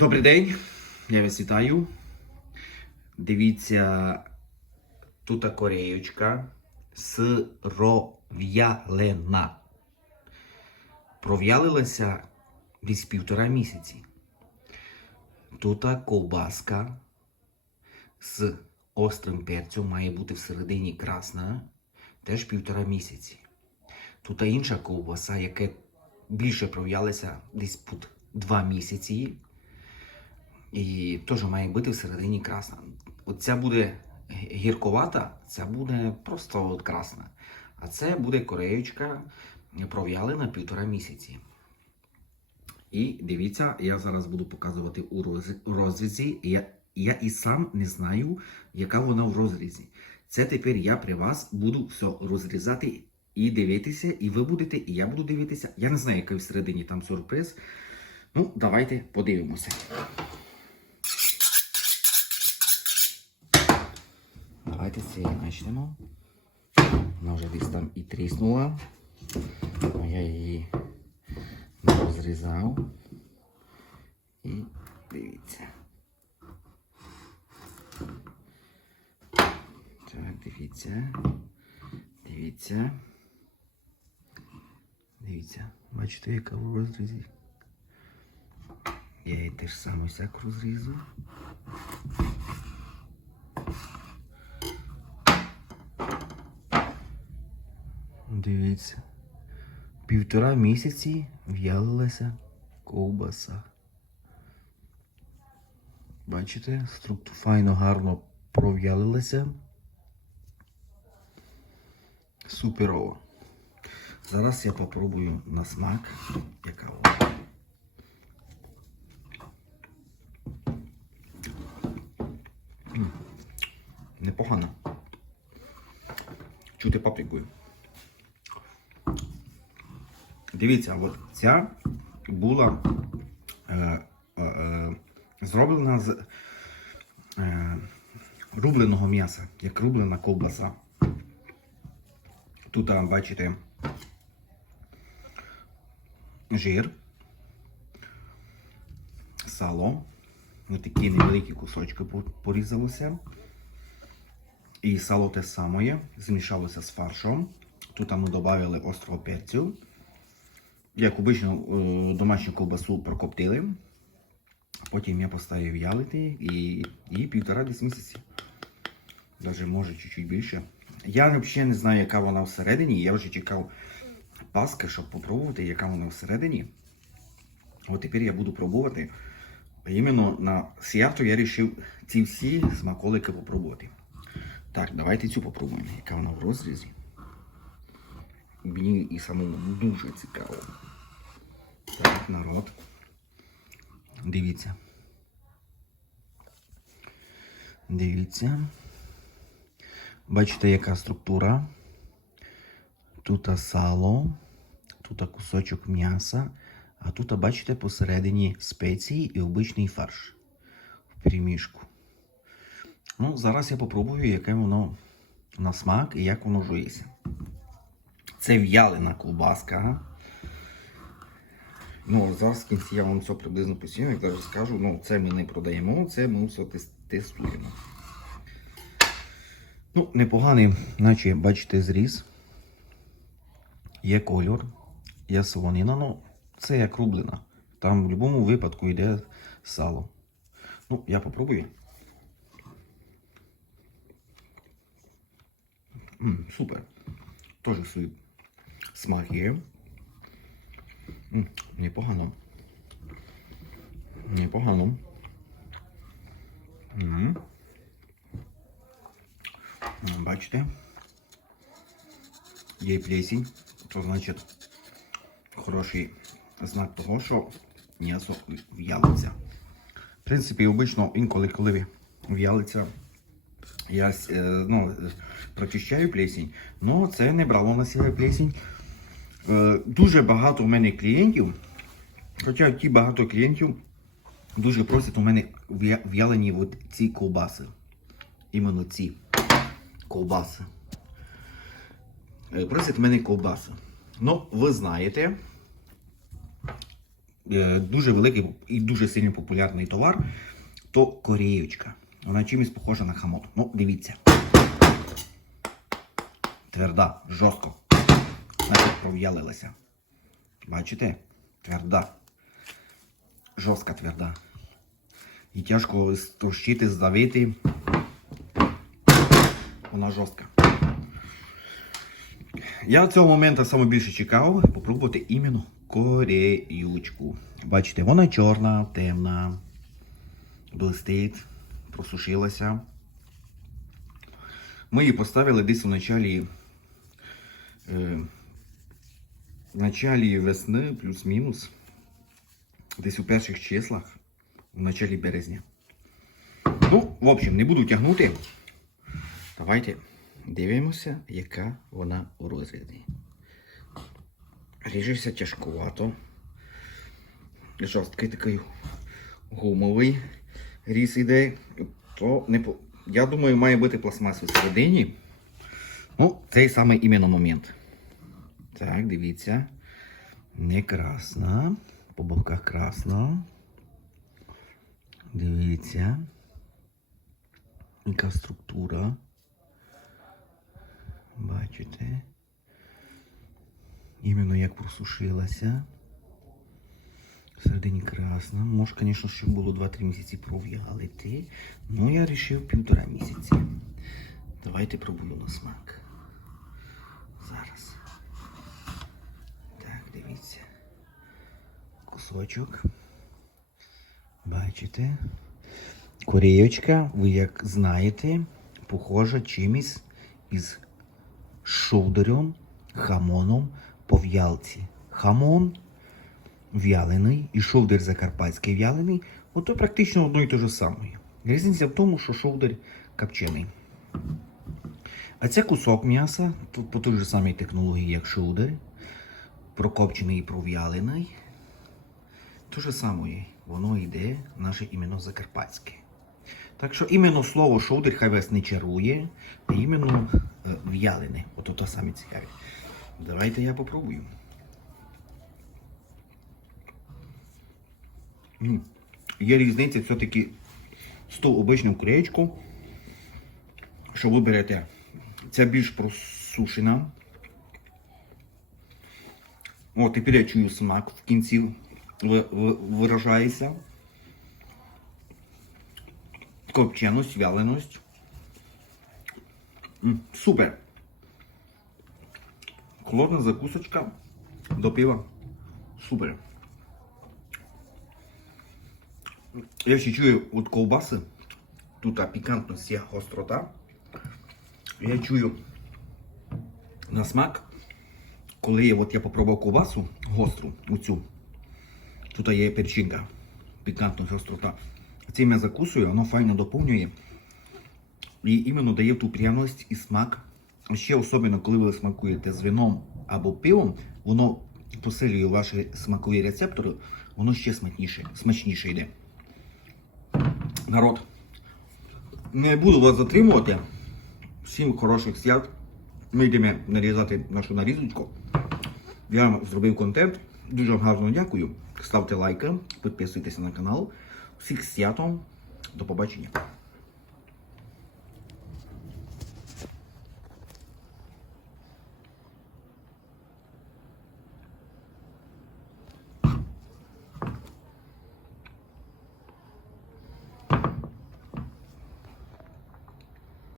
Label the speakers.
Speaker 1: Добрий день, я вас вітаю. Дивіться, тут кореєчка сиров'ялена. Пров'ялилася десь півтора місяці. Тут ковбаска з острим перцем має бути всередині красна, теж півтора місяці. Тут інша ковбаса, яка більше пров'ялася десь під два місяці. І теж має бути всередині красна. От ця буде гірковата, ця буде просто от красна. А це буде кореєчка пров'ялена півтора місяці. І дивіться, я зараз буду показувати у розрізі. Я, я і сам не знаю, яка вона в розрізі. Це тепер я при вас буду все розрізати і дивитися, і ви будете, і я буду дивитися. Я не знаю, який всередині там сюрприз. Ну, давайте подивимося. Давайте з цієї почнемо. Вона вже десь там і тріснула. Я її розрізав. І дивіться. Так, дивіться. Дивіться. Дивіться. Бачите, яка в розрізі. Я її теж саме всяк розрізу. Дивіться. Півтора місяці в'ялилася ковбаса. Бачите, структу файно гарно пров'ялилася. Суперово. Зараз я попробую на смак, яка вона. Непогано. Чути паприкою. Дивіться, от ця була е, е, е, зроблена з е, рубленого м'яса, як рублена ковбаса. Тут, бачите, жир, сало, ось такі невеликі кусочки по- порізалися. І сало те саме, змішалося з фаршом. Тут ми додали острого перцю. Як обично е, домашню ковбасу прокоптили. Потім я поставив в'ялити і, і півтора десь місяці. Навіть може чуть-чуть більше. Я взагалі не знаю, яка вона всередині. Я вже чекав Паски, щоб попробувати, яка вона всередині. От тепер я буду пробувати. Іменно на свято я вирішив ці всі смаколики попробувати. Так, давайте цю попробуємо, яка вона в розрізі. Мені і самому дуже цікаво. Народ. Дивіться. Дивіться. Бачите, яка структура. Тут сало, тут кусочок м'яса, а тут, бачите, посередині спеції і обичний фарш в перемішку. Ну, зараз я попробую, яке воно на смак і як воно жується. Це в'ялена ковбаска. Ну, зараз в кінці я вам все приблизно постійно, як завжди скажу, ну, це ми не продаємо, це ми все тестуємо. Ну, непоганий, наче бачите, зріз. Є кольор, є солонина, ну це як рублена. Там в будь-якому випадку йде сало. Ну, я попробую. М, супер. Тоже свій смак є. Непогано. Непогано. Бачите? Є плесінь, то значить хороший знак того, що м'ясо в'ялиться. В принципі, обично інколи, коли в'ялиться, я е, ну, прочищаю плесінь, але це не брало на себе плесінь. Е, Дуже багато в мене клієнтів, хоча ті багато клієнтів дуже просять у мене в'ялені от ці ковбаси. Іменно ці ковбаси. Е, Просять в мене ковбаси. Ну, ви знаєте, е, дуже великий і дуже сильно популярний товар, то корієчка. Вона чимось похожа на хамон. Ну, дивіться. Тверда, жорстко. Навіть пров'ялилася. Бачите? Тверда. Жорстка тверда. І тяжко строщити, здавити. Вона жорстка. Я цього моменту саме більше чекав попробувати іменно кореючку. Бачите, вона чорна, темна, блистить, просушилася. Ми її поставили десь у началі, е, в началі весни, плюс-мінус, десь у перших числах, в началі березня. Ну, в общем, не буду тягнути. Давайте дивимося, яка вона у розрізі. Ріжеться тяжкувато. Жорсткий такий гумовий різ іде. То не по... Я думаю, має бути пластмас всередині. Ну, цей самий іменно момент. Так, дивіться. Не красна. По боках красна. Дивіться. Яка структура. Бачите? Іменно як просушилася. Всередині красна. Може, звісно, ще було 2-3 місяці пров'ялити. Ну, я вирішив півтора місяці. Давайте пробую на смак. Зараз. Так, дивіться. Кусочок. Бачите? Корієчка, ви як знаєте, похожа чимось із шовдарем, хамоном по в'ялці. Хамон в'ялений і шовдар закарпатський в'ялений, ото практично одно і те ж саме. Різниця в тому, що шовдар копчений. А це кусок м'яса, тут по той же самій технології, як шовдар, прокопчений і пров'ялений. Те ж саме, воно йде наше іменно закарпатське. Так що іменно слово шовдар хай вас не чарує, а іменно е, в'ялене. Ото то саме цікаве. Давайте я попробую. Є різниця все-таки з ту обичну курячку, що ви берете. Це більш просушена. О, тепер я чую смак в кінці виражається. Копченість, вяленість. Супер. Холодна закусочка до пива. Супер. Я ще чую от ковбаси. Тут пікантність є гострота. Я чую на смак, коли от я попробував ковбасу гостру, оцю. Тут є перчинка, пікантність, гострота. Цим я закусую, воно файно доповнює. І іменно дає ту пряність і смак. Ще особливо, коли ви смакуєте з вином або пивом, воно посилює ваші смакові рецептори, воно ще смачніше, смачніше йде. Народ, не буду вас затримувати. Всім хороших свят. Ми йдемо нарізати нашу нарізочку. Я вам зробив контент. Дуже гарно дякую. Ставте лайки, підписуйтесь на канал. Всіх святом. До побачення.